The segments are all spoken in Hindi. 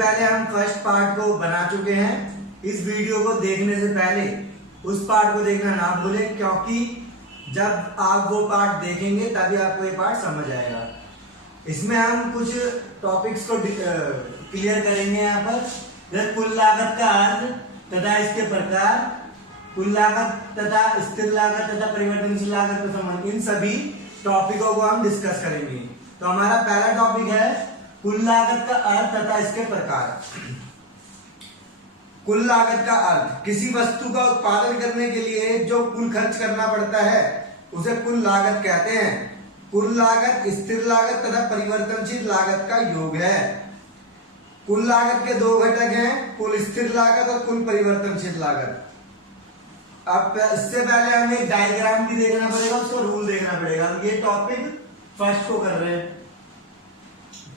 पहले हम फर्स्ट पार्ट को बना चुके हैं। इस वीडियो को देखने से पहले उस पार्ट को देखना ना भूलें, क्योंकि जब आप वो पार्ट देखेंगे तभी आपको ये पार्ट समझ आएगा। इसमें हम कुछ टॉपिक्स को क्लियर करेंगे। यहाँ पर कुल लागत का अर्थ तथा इसके प्रकार, कुल लागत तथा स्थिर लागत तथा परिवर्तनशील लागत का संबंध, इन सभी टॉपिकों को हम डिस्कस करेंगे। तो हमारा पहला टॉपिक है कुल लागत का अर्थ तथा इसके प्रकार। कुल लागत का अर्थ, किसी वस्तु का उत्पादन करने के लिए जो कुल खर्च करना पड़ता है उसे कुल लागत कहते हैं। कुल लागत स्थिर लागत तथा परिवर्तनशील लागत का योग है। कुल लागत के दो घटक हैं, कुल स्थिर लागत और कुल परिवर्तनशील लागत। अब इससे पहले हमें एक डायग्राम भी देखना पड़ेगा, उसको रूल देखना पड़ेगा। ये टॉपिक फर्स्ट को कर रहे हैं।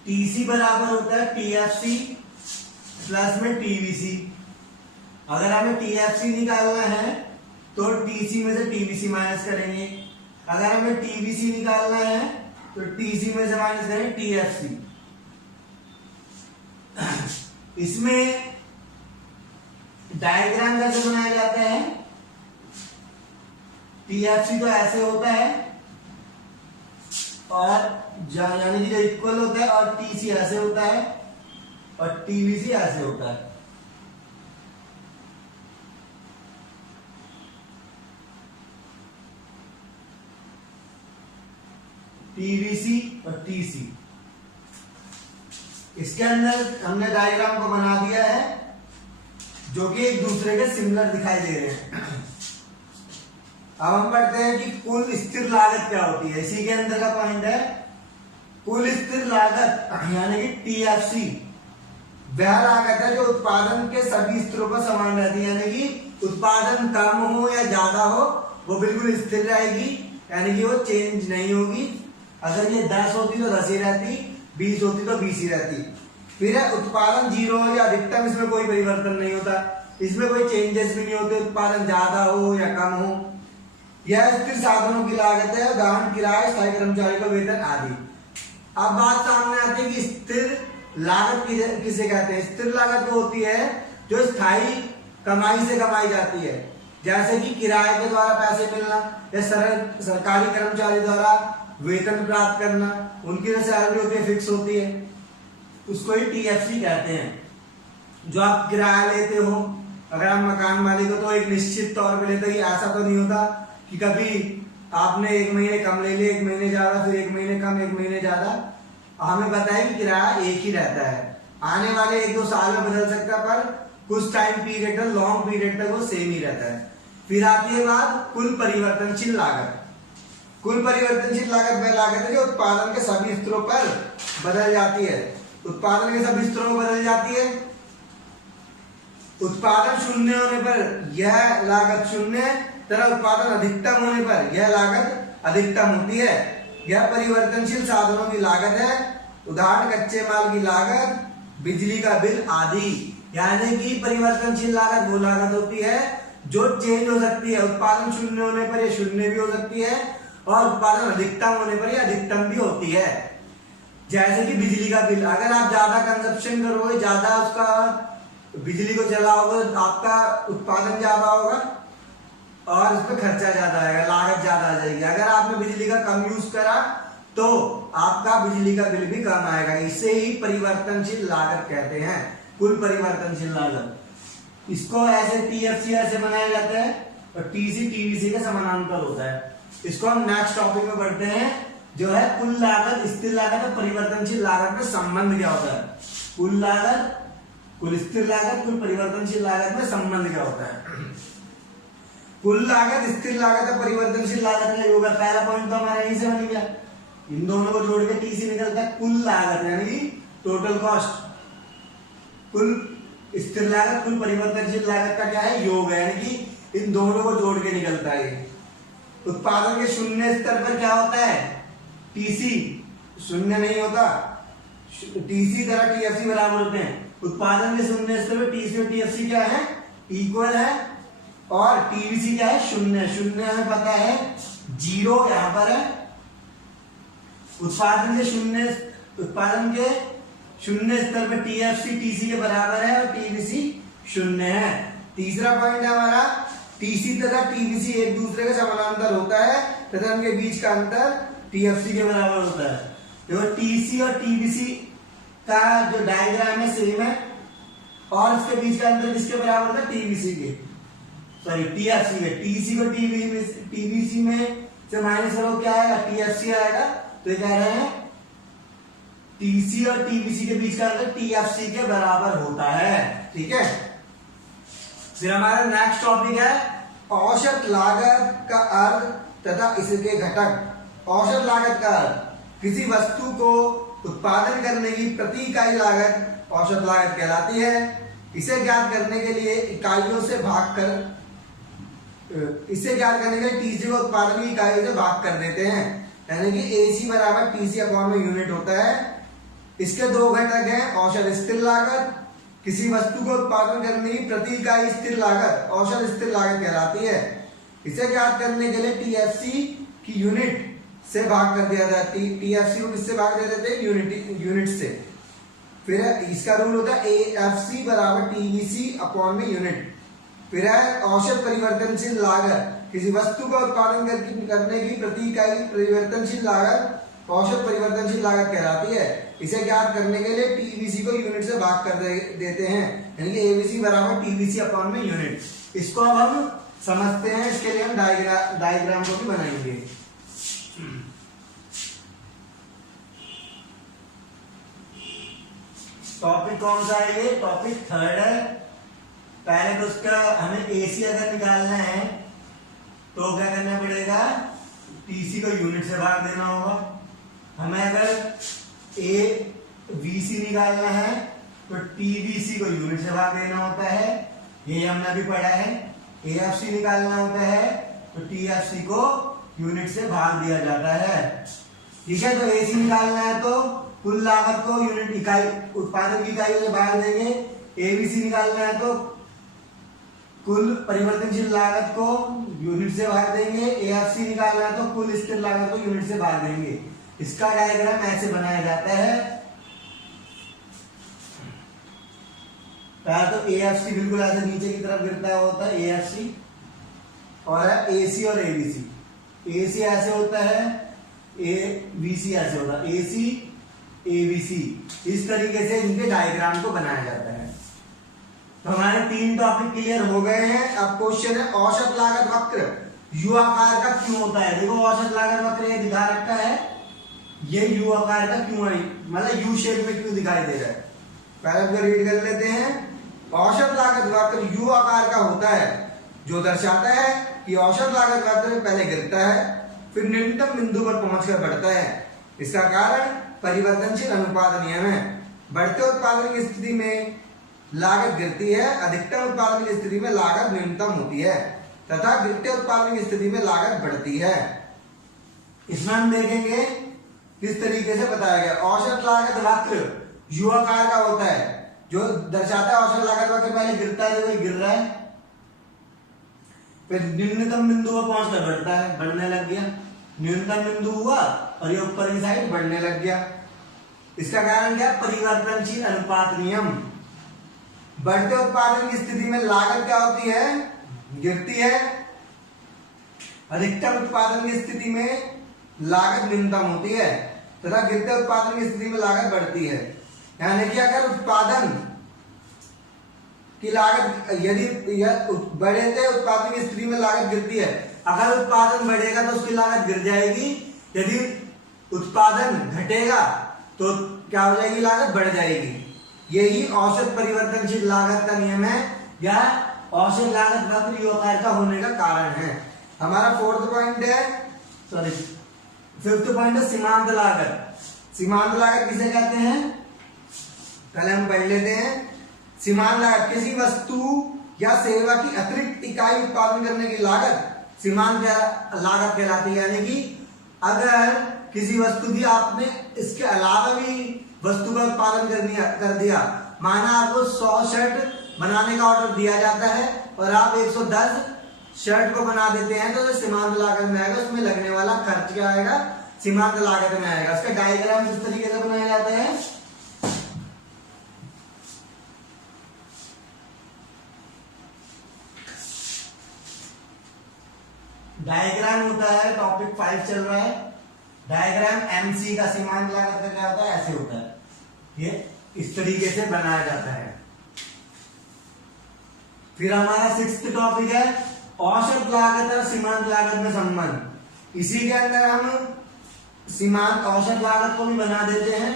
टीसी बराबर होता है टीएफसी प्लस में टीवीसी। अगर हमें टीएफसी निकालना है तो टीसी में से टीवीसी माइनस करेंगे। अगर हमें टीवीसी निकालना है तो टीसी में से माइनस करेंगे टीएफसी। इसमें डायग्राम कैसे बनाया जाता है? टीएफसी तो ऐसे होता है और यानी कि जो इक्वल होता है, और टीसी ऐसे होता है और टीवीसी ऐसे होता है। टीवीसी और टीसी, इसके अंदर हमने डायग्राम को बना दिया है जो कि एक दूसरे के सिमिलर दिखाई दे रहे हैं। अब हम पढ़ते हैं कि कुल स्थिर लागत क्या होती है। इसी के अंदर का पॉइंट है कुल स्थिर लागत, यानी कि टीएफसी वह लागत है जो उत्पादन के सभी स्तरों पर समान रहती है। यानी कि उत्पादन कम हो या ज्यादा हो वो बिल्कुल स्थिर रहेगी, यानी कि वो चेंज नहीं होगी। अगर ये 10 होती तो 10 ही रहती, 20 होती तो 20 ही रहती। फिर उत्पादन 0 हो या अधिकतम, इसमें कोई परिवर्तन नहीं होता, इसमें कोई चेंजेस भी नहीं होते। उत्पादन ज्यादा हो या कम हो। यह स्थिर साधनों की लागत है, उदाहरण किराए, स्थायी कर्मचारी का वेतन आदि। अब बात सामने आती है कि स्थिर लागत किसे कहते हैं। स्थिर लागत वो होती है जो स्थायी कमाई से कमाई जाती है, जैसे कि किराए के द्वारा पैसे मिलना या सरकारी कर्मचारी द्वारा वेतन प्राप्त करना। उनकी जो सैलरी होती है फिक्स होती है, उसको ही टीएफसी कहते हैं। जो आप किराया लेते हो, अगर आप मकान मालिक हो तो एक निश्चित तौर पे लेते हो। ऐसा तो नहीं होता कि कभी आपने एक महीने कम ले लिया, एक महीने ज्यादा, फिर एक महीने कम, एक महीने ज्यादा। हमें पता है कि किराया एक ही रहता है, आने वाले 1-2 साल में बदल सकता है, पर कुछ टाइम पीरियड तक, लॉन्ग पीरियड तक वो सेम ही रहता है। फिर आती है बात कुल परिवर्तनशील लागत। कुल परिवर्तनशील लागत वह लागत है जो उत्पादन के सभी स्तरों पर बदल जाती है। उत्पादन के सभी स्तरों पर बदल जाती है। उत्पादन शून्य होने पर यह लागत शून्य तथा उत्पादन अधिकतम होने पर यह लागत अधिकतम होती है। यह परिवर्तनशील साधनों की लागत है, उदाहरण कच्चे माल की लागत, बिजली का बिल आदि। यानी कि परिवर्तनशील लागत वो लागत होती है जो चेंज हो सकती है। उत्पादन शून्य होने पर यह शून्य भी हो सकती है और उत्पादन अधिकतम होने पर यह अधिकतम भी होती है। जैसे कि बिजली का बिल, अगर आप ज्यादा कंजप्शन करोगे, ज्यादा उसका बिजली को जलाओगे तो आपका उत्पादन ज्यादा होगा और उस पर खर्चा ज्यादा आएगा, लागत ज्यादा आ जाएगी। अगर आपने बिजली का कम यूज करा तो आपका बिजली का बिल भी कम आएगा। इसे ही परिवर्तनशील लागत कहते हैं, कुल परिवर्तनशील लागत। इसको ऐसे टीएफसी ऐसे बनाया जाता है और टीसी टीवीसी का समानांतर होता है। इसको हम नेक्स्ट टॉपिक में पढ़ते हैं, जो है कुल लागत, स्थिर लागत और परिवर्तनशील लागत में संबंध क्या होता है। कुल लागत, कुल स्थिर लागत, कुल परिवर्तनशील लागत में संबंध क्या होता है। कुल लागत, स्थिर लागत और परिवर्तनशील लागत में योग है। पहला पॉइंट तो हमारा यहीं से बन गया। इन दोनों को जोड़ के टीसी निकलता है कुल लागत, यानी कि टोटल कॉस्ट। कुल स्थिर लागत, कुल परिवर्तनशील लागत का क्या है? योग है, यानी कि इन दोनों को जोड़ के निकलता है। उत्पादन के शून्य स्तर पर क्या होता है? टीसी शून्य नहीं होता, टीसी तरह टीएफसी बराबर होते हैं। उत्पादन के शून्य स्तर पर टीसी और टीएफसी क्या है? इक्वल है। और टीवीसी क्या है? शून्य। शून्य हमें पता है 0 यहां पर है। उत्पादन के शून्य स्तर पे टीएफसी टीसी के बराबर है और टीवीसी शून्य है। तीसरा पॉइंट है हमारा टीसी तथा टीवीसी एक दूसरे के समानांतर होता है तथा उनके बीच का अंतर टीएफसी के बराबर होता है। देखो टीसी और टीवीसी का जो डायग्राम है सेम है और इसके बीच का अंतर किसके बराबर होता है? टीवीसी के, सॉरी टीएफसी में। टीसी को टीवीसी में से माइनस करो क्या आएगा? टीएफसी आएगा। तो ये कह रहे हैं टीसी और टीवीसी के बीच का अंतर टीएफसी के बराबर होता है। ठीक है, फिर हमारा नेक्स्ट टॉपिक है औसत लागत का अर्थ तथा इसके घटक। औसत लागत का अर्थ किसी वस्तु को उत्पादन करने की प्रति इकाई लागत औसत लागत कहलाती है। इसे ज्ञात करने के लिए इकाइयों से भाग कर टीसी को उत्पादन की इकाई से भाग कर देते हैं, यानी कि एसी बराबर टीसी अपॉन में यूनिट होता है। इसके दो घटक हैं, औसत स्थिर लागत, किसी वस्तु को उत्पादन करने की प्रति इकाई स्थिर लागत औसत स्थिर लागत कहलाती है। इसे ज्ञात करने के लिए टीएफसी की यूनिट से भाग कर दिया जाता है। टीएफसी को किससे भाग दे देते हैं? यूनिट से। फिर इसका रूल होता है एएफसी बराबर टीवीसी अपॉन में यूनिट। फिर है औसत परिवर्तनशील लागत, किसी वस्तु का उत्पादन करने की प्रति इकाई परिवर्तनशील लागत औसत परिवर्तनशील लागत कहलाती है। इसे ज्ञात करने के लिए टीवीसी को यूनिट से भाग कर देते हैं, यानी कि एबीसी बराबर टीवीसी अपॉन में यूनिट। इसको अब हम समझते हैं, इसके लिए हम डायग्राम को भी बनाएंगे। टॉपिक कौन सा है? ये टॉपिक थर्ड है। पहले तो उसका हमें एसी अगर निकालना है तो क्या करना पड़ेगा? टीसी को यूनिट से भाग देना होगा। हमें अगर एवीसी निकालना है तो टीवीसी को यूनिट से भाग देना होता है, ये हमने अभी पढ़ा है। एएफसी निकालना होता है तो टीएफसी को यूनिट से भाग दिया जाता है। ठीक है, तो एसी निकालना है तो कुल लागत को यूनिट इकाई उत्पादन की इकाई से भाग देंगे। एबीसी निकालना है तो कुल परिवर्तनशील लागत को यूनिट से भाग देंगे। एएफसी निकालना है तो कुल स्थिर लागत को यूनिट से भाग देंगे। इसका डायग्राम ऐसे बनाया जाता है। पहले तो एएफसी बिल्कुल ऐसे नीचे की तरफ गिरता होता है एएफसी, और एसी और एबीसी। एसी ऐसे होता है, एबीसी ऐसे होता है, एसी एबीसी। इस तरीके से इनके डायग्राम को बनाया जाता है। तो हमारे 3 टॉपिक क्लियर हो गए हैं। अब क्वेश्चन है औसत लागत वक्र यू आकार का क्यों होता है? देखो औसत लागत वक्र ये दिखा रखा है, ये यू आकार का क्यों है, मतलब यू शेप में क्यों दिखाई दे रहा है? पहले इसको रीड कर लेते हैं। औसत लागत वक्र यू आकार का होता है, जो दर्शाता है कि औसत लागत वक्र पहले गिरता है फिर न्यूनतम बिंदु पर पहुंचकर बढ़ता है। इसका कारण परिवर्तनशील अनुपात नियम है। बढ़ते उत्पादन की स्थिति में लागत गिरती है, अधिकतम उत्पादन की स्थिति में लागत न्यूनतम होती है तथा गिरते उत्पादन की स्थिति में लागत बढ़ती है। इसमें हम देखेंगे किस तरीके से बताया गया। औसत लागत वक्र यू आकार का होता है, जो दर्शाता है औसत लागत वक्र पहले गिरता है, तो गिर रहा है, फिर न्यूनतम बिंदु पर पहुंचकर बढ़ता है, बढ़ने लग गया, न्यूनतम बिंदु हुआ और ये ऊपर की साइड बढ़ने लग गया। इसका कारण क्या? परिवर्तनशील अनुपात नियम। बढ़ते उत्पादन की स्थिति में लागत क्या होती है? गिरती है। अधिकतम उत्पादन की स्थिति में लागत न्यूनतम होती है तथा गिरते उत्पादन की स्थिति में लागत बढ़ती है। यानी कि अगर उत्पादन की लागत यदि बढ़े थे उत्पादन की स्थिति में लागत गिरती है, अगर उत्पादन बढ़ेगा तो उसकी लागत गिर जाएगी, यदि उत्पादन घटेगा तो क्या हो जाएगी? लागत बढ़ जाएगी। यही औसत परिवर्तनशील लागत का नियम है या औसत लागत वक्र यू आकार का होने का कारण है। हमारा फिफ्थ पॉइंट है सीमांत लागत। सीमांत लागत किसे कहते हैं? पहले हम पढ़ लेते हैं। सीमांत लागत किसी वस्तु या सेवा की अतिरिक्त इकाई उत्पादन करने की लागत सीमांत लागत कहलाती है। यानी कि अगर किसी वस्तु की आपने इसके अलावा भी वस्तु का उत्पादन कर दिया, माना आपको 100 शर्ट बनाने का ऑर्डर दिया जाता है और आप 110 शर्ट को बना देते हैं, तो सीमांत लागत में आएगा। उसमें लगने वाला खर्च क्या आएगा? सीमांत लागत में आएगा। उसका डायग्राम किस तरीके से बनाया जाता है? डायग्राम होता है, टॉपिक 5 चल रहा है। डायग्राम एमसी का सीमांत लागत का क्या होता है, ऐसे होता है, ये इस तरीके से बनाया जाता है। फिर हमारा 6th टॉपिक है औसत लागत और सीमांत लागत में संबंध। इसी के अंदर हम सीमांत औसत लागत को भी बना देते हैं।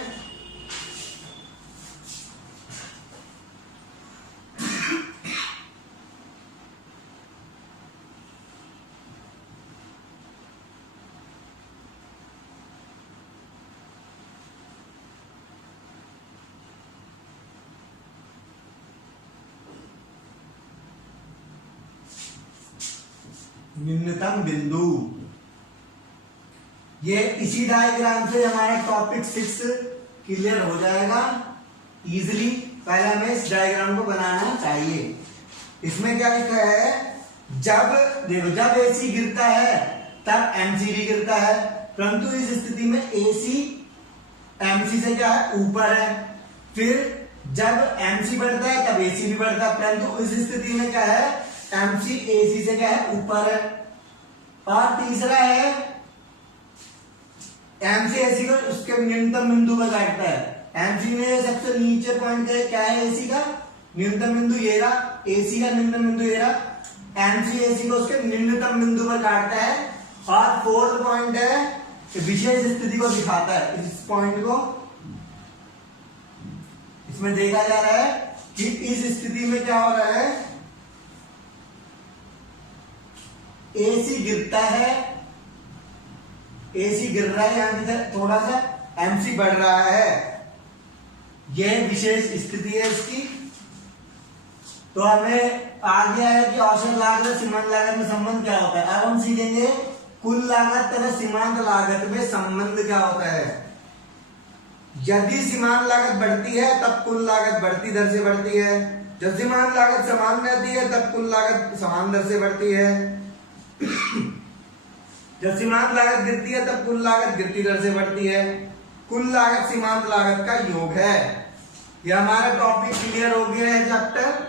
न्यूनतम बिंदु, ये इसी डायग्राम से हमारा टॉपिक 6 क्लियर हो जाएगा इजीली। पहले हमें इस डायग्राम को बनाना चाहिए। इसमें क्या लिखा है, जब देखो जब एसी गिरता है तब एमसी भी गिरता है, परंतु इस स्थिति में एसी एमसी से क्या है, ऊपर है। फिर जब एमसी बढ़ता है तब एसी भी बढ़ता है, परंतु इस स्थिति में क्या है, एमसी एसी से क्या है, ऊपर है। और तीसरा है एमसी एसी को उसके न्यूनतम बिंदु पर काटता है। एमसी में सबसे नीचे पॉइंट क्या है, एसी का न्यूनतम बिंदु ये रहा, एसी का न्यूनतम बिंदु ये रहा। एमसी एसी को उसके न्यूनतम बिंदु पर काटता है। और 4th पॉइंट है विशेष स्थिति को दिखाता है। इस पॉइंट को इसमें देखा जा रहा है कि इस स्थिति में क्या हो रहा है, एसी गिरता है, एसी गिर रहा है, यहां की थोड़ा सा एमसी बढ़ रहा है। यह विशेष स्थिति है इसकी। तो हमें आ गया है कि औसत लागत और सीमांत लागत में संबंध क्या होता है। अब हम सीखेंगे कुल लागत तथा सीमांत लागत में संबंध क्या होता है। यदि सीमांत लागत बढ़ती है तब कुल लागत बढ़ती दर से बढ़ती है। जब सीमांत लागत समान रहती है तब कुल लागत समान दर से बढ़ती है। जब सीमांत लागत गिरती है तब कुल लागत गिरती दर से बढ़ती है। कुल लागत सीमांत लागत का योग है। यह हमारा टॉपिक क्लियर हो गया है चैप्टर